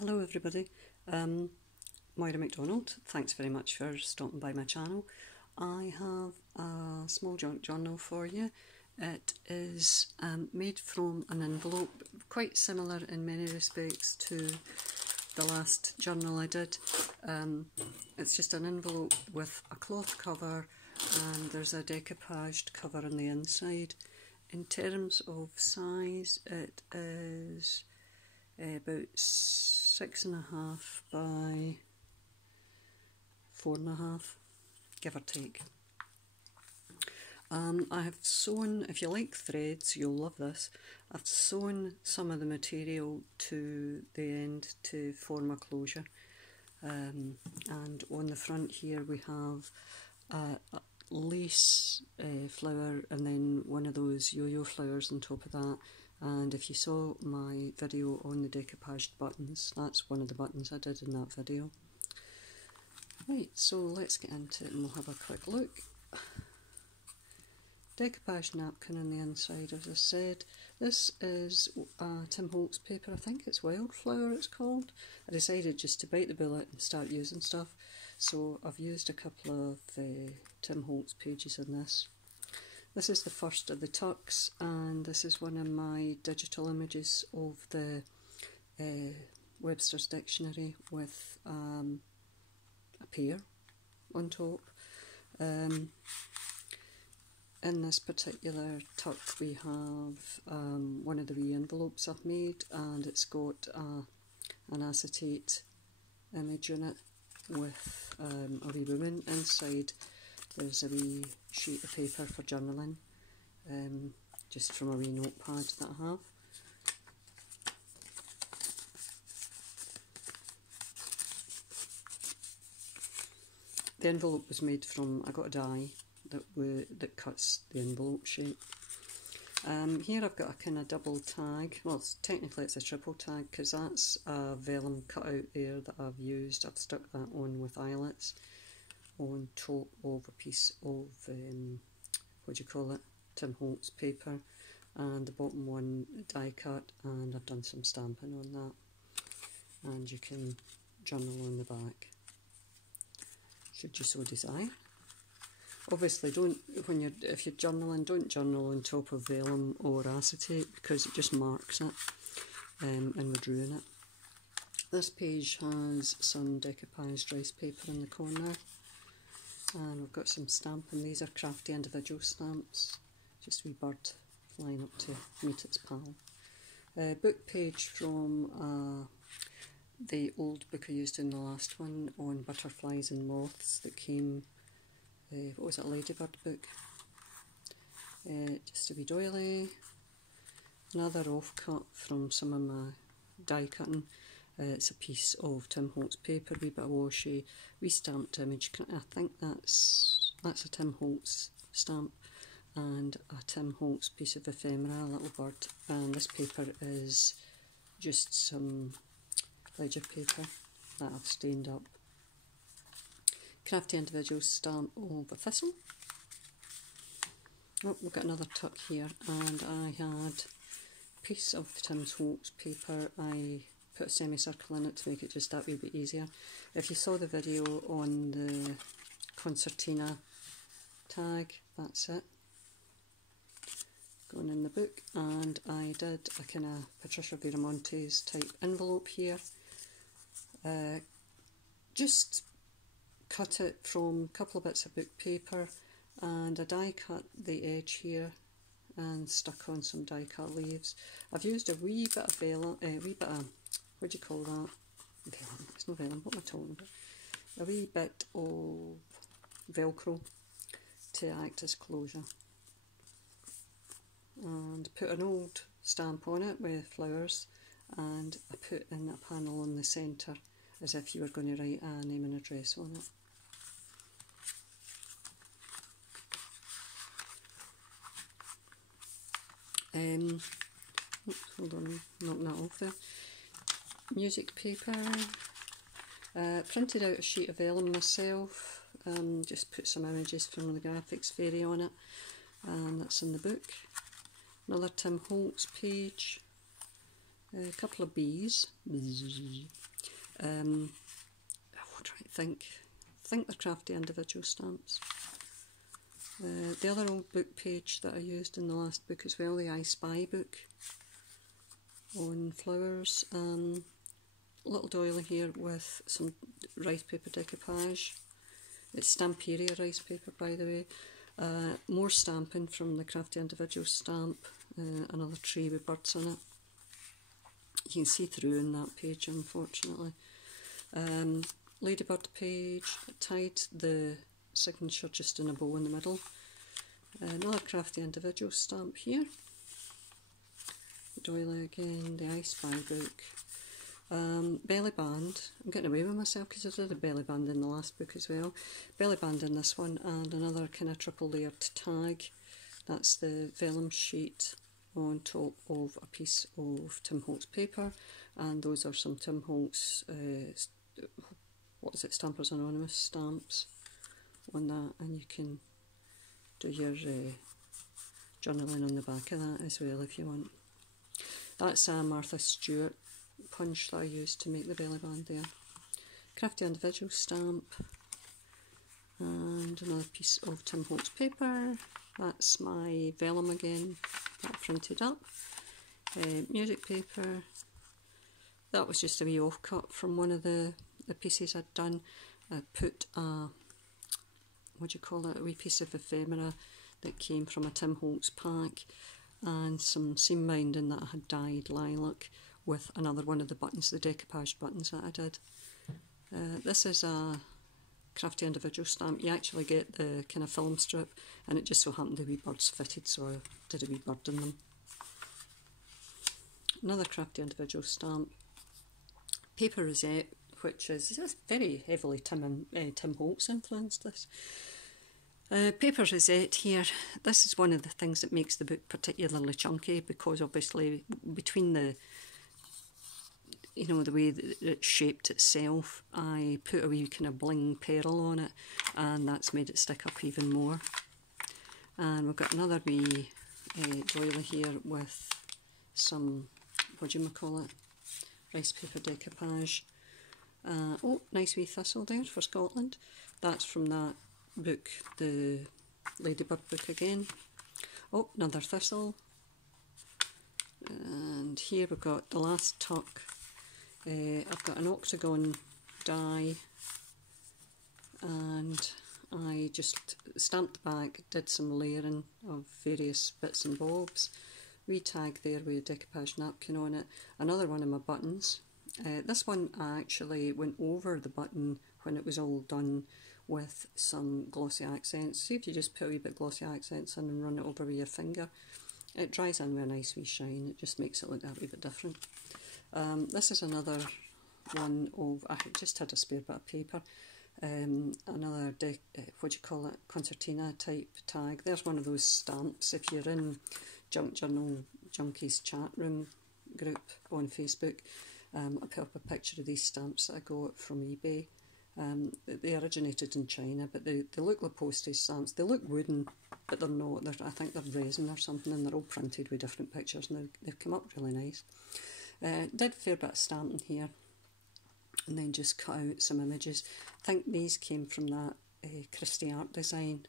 Hello everybody, Moira McDonald, thanks very much for stopping by my channel. I have a small junk journal for you. It is made from an envelope, quite similar in many respects to the last journal I did. It's just an envelope with a cloth cover and there's a decoupaged cover on the inside. In terms of size, it is about 6.5 by 4.5, give or take. I have sewn, if you like threads, you'll love this. I've sewn some of the material to the end to form a closure. And on the front here we have a lace flower and then one of those yo-yo flowers on top of that. And if you saw my video on the decoupaged buttons, that's one of the buttons I did in that video. Right, so let's get into it and we'll have a quick look. Decoupaged napkin on the inside, as I said. This is Tim Holtz paper, I think it's Wildflower it's called. I decided just to bite the bullet and start using stuff. So I've used a couple of Tim Holtz pages in this. This is the first of the tucks, and this is one of my digital images of the Webster's Dictionary with a pear on top. In this particular tuck we have one of the wee envelopes I've made, and it's got an acetate image in it with a wee woman inside. There's a wee sheet of paper for journaling, just from a wee notepad that I have. The envelope was made from, I got a die that cuts the envelope shape. Here I've got a kind of double tag, well technically it's a triple tag because that's a vellum cut out there that I've used. I've stuck that on with eyelets on top of a piece of, what do you call it, Tim Holtz paper, and the bottom one die cut, and I've done some stamping on that, and you can journal on the back should you so desire. Obviously if you're journaling, don't journal on top of vellum or acetate because it just marks it and would ruin it. This page has some decoupaged rice paper in the corner. And we've got some stamping. These are crafty individual stamps. Just a wee bird flying up to meet its pal. Book page from the old book I used in the last one on butterflies and moths that came, what was it, a ladybird book. Just a wee doily. Another offcut from some of my die cutting. It's a piece of Tim Holtz paper, wee bit of washi, wee stamped image. I think that's a Tim Holtz stamp and a Tim Holtz piece of ephemera, a little bird. And this paper is just some ledger paper that I've stained up. Crafty individual stamp of a thistle. Oh, we've got another tuck here, and I had a piece of Tim Holtz paper. I put a semicircle in it to make it just that wee bit easier. If you saw the video on the concertina tag, that's it, going in the book. And I did a kind of Patricia Viramontes type envelope here. Just cut it from a couple of bits of book paper, and I die cut the edge here and stuck on some die cut leaves. I've used a wee bit of vellum, what do you call that? Vellum, it's not vellum, what am I talking about? A wee bit of Velcro to act as closure. And put an old stamp on it with flowers, and I put in a panel on the centre as if you were going to write a name and address on it. Hold on, knocking that off there. Music paper, printed out a sheet of vellum myself, just put some images from the graphics fairy on it, and that's in the book. Another Tim Holtz page, a couple of bees, I'm trying to think. I think they're crafty individual stamps. The other old book page that I used in the last book as well, the I Spy book on flowers. Little doily here with some rice paper decoupage. It's Stamperia rice paper, by the way. More stamping from the crafty individual stamp. Another tree with birds on it. You can see through in that page, unfortunately. Ladybird page, tied the signature just in a bow in the middle. Another crafty individual stamp here. Doily again, the I Spy book. Belly band. I'm getting away with myself because I did a belly band in the last book as well. Belly band in this one, and another kind of triple layered tag. That's the vellum sheet on top of a piece of Tim Holtz paper, and those are some Tim Holtz what is it, Stampers Anonymous stamps on that, and you can do your journaling on the back of that as well if you want. That's a Martha Stewart punch that I used to make the belly band there. Crafty individual stamp, and another piece of Tim Holtz paper. That's my vellum again, that printed up. Music paper. That was just a wee offcut from one of the pieces I'd done. I put a, what do you call it, a wee piece of ephemera that came from a Tim Holtz pack, and some seam binding that I had dyed lilac with another one of the buttons, the decoupage buttons that I did. This is a crafty individual stamp. You actually get the kind of film strip, and it just so happened the wee birds fitted, so I did a wee bird in them. Another crafty individual stamp. Paper Rosette, which is very heavily Tim Holtz influenced this. Paper Rosette here, this is one of the things that makes the book particularly chunky, because obviously between the, you know, the way that it's shaped itself, I put a wee kind of bling pearl on it, and that's made it stick up even more. And we've got another wee doily here with some, what do you call it, rice paper decoupage. Oh, nice wee thistle there for Scotland. That's from that book, the Ladybird book again. Oh, another thistle. And here we've got the last tuck. I've got an octagon die, and I just stamped the back, did some layering of various bits and bobs. Wee tag there with a decoupage napkin on it. Another one of my buttons. This one I actually went over the button when it was all done with some glossy accents. See if you just put a wee bit glossy accents in and run it over with your finger. It dries in with a nice wee shine. It just makes it look that wee bit different. This is another one of, I just had a spare bit of paper. Another, what do you call it, concertina type tag. There's one of those stamps. If you're in Junk Journal Junkies chat room group on Facebook, I put up a picture of these stamps that I got from eBay. They originated in China, but they look like postage stamps. They look wooden, but they're not. I think they're resin or something, and they're all printed with different pictures, and they've come up really nice. Did a fair bit of stamping here, and then just cut out some images. I think these came from that Christie Art Design,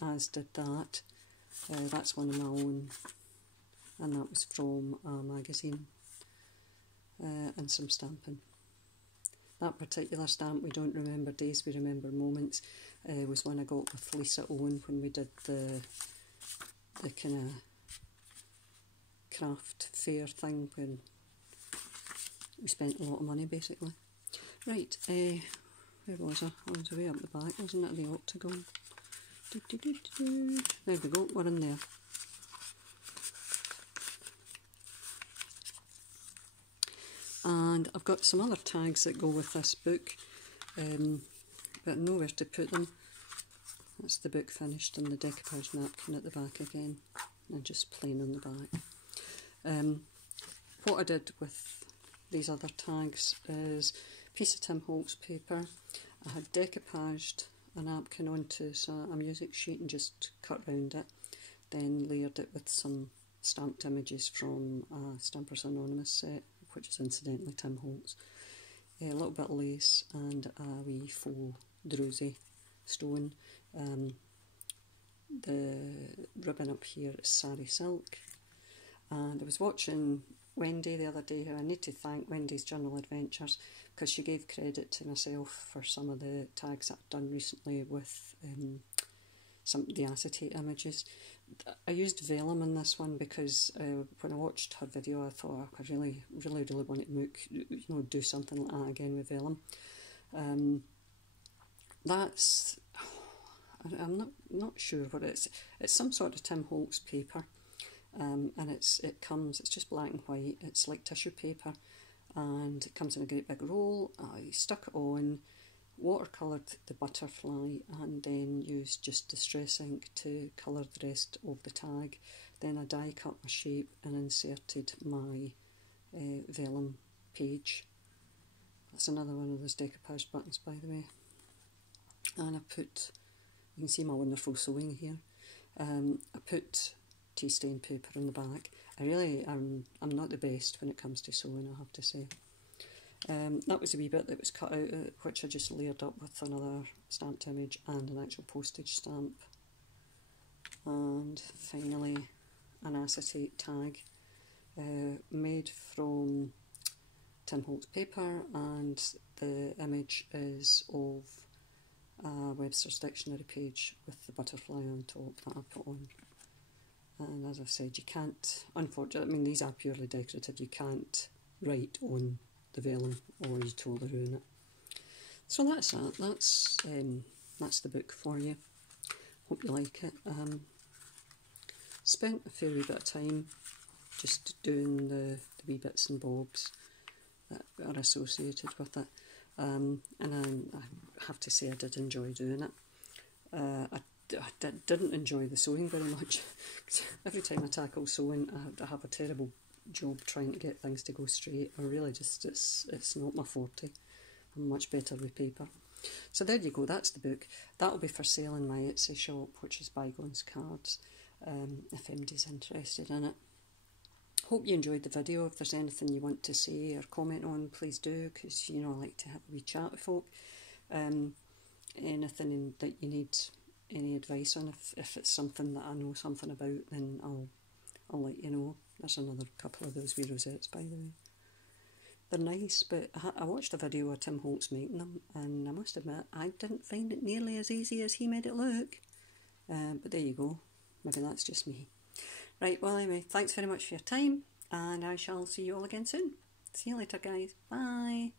as did that. That's one of my own, and that was from a magazine, and some stamping. That particular stamp, We Don't Remember Days, We Remember Moments, was one I got with Lisa Owen when we did the kind of craft fair thing, when we spent a lot of money basically. Right, where was I? I was way up the back, wasn't it, the octagon? There we go, we're in there. And I've got some other tags that go with this book, but nowhere to put them. That's the book finished, and the decoupage napkin at the back again, and just plain on the back. What I did with these other tags is a piece of Tim Holtz paper. I had decoupaged a napkin onto a music sheet and just cut round it, then layered it with some stamped images from a Stampers Anonymous set, which is incidentally Tim Holtz. a little bit of lace and a wee faux druzy stone. The ribbon up here is sari silk. And I was watching Wendy the other day. I need to thank Wendy's Journal Adventures because she gave credit to myself for some of the tags that I've done recently with some of the acetate images. I used vellum in this one because when I watched her video I thought I really wanted to do something like that again with vellum. That's, I'm not sure what it is. It's some sort of Tim Holtz paper, and it's just black and white. It's like tissue paper, and it comes in a great big roll. I stuck it on, watercoloured the butterfly, and then used just distress ink to colour the rest of the tag. Then I die cut my shape and inserted my vellum page. That's another one of those decoupage buttons, by the way. And I put, you can see my wonderful sewing here. I put tea stain paper on the back. I'm not the best when it comes to sewing, I have to say. That was a wee bit that was cut out, which I just layered up with another stamped image and an actual postage stamp. And finally, an acetate tag made from Tim Holtz paper, and the image is of a Webster's Dictionary page with the butterfly on top that I put on. And as I said, you can't, unfortunately, I mean these are purely decorative, you can't write on the vellum or you totally ruin it. So that's that, that's the book for you. Hope you like it. Spent a fair wee bit of time just doing the wee bits and bobs that are associated with it. And I have to say I did enjoy doing it. I didn't enjoy the sewing very much. Every time I tackle sewing I have a terrible job trying to get things to go straight. I really just, it's not my forte. I'm much better with paper. So there you go, that's the book. That'll be for sale in my Etsy shop, which is Bygones Cards, if anybody's interested in it. Hope you enjoyed the video. If there's anything you want to say or comment on, please do, because I like to have a wee chat with folk. Anything that you need any advice on, if it's something that I know something about, then I'll let you know. There's another couple of those wee rosettes, by the way. They're nice, but I watched a video of Tim Holtz making them, and I must admit I didn't find it nearly as easy as he made it look. But there you go. Maybe that's just me. Right, well anyway, thanks very much for your time, and I shall see you all again soon. See you later, guys. Bye.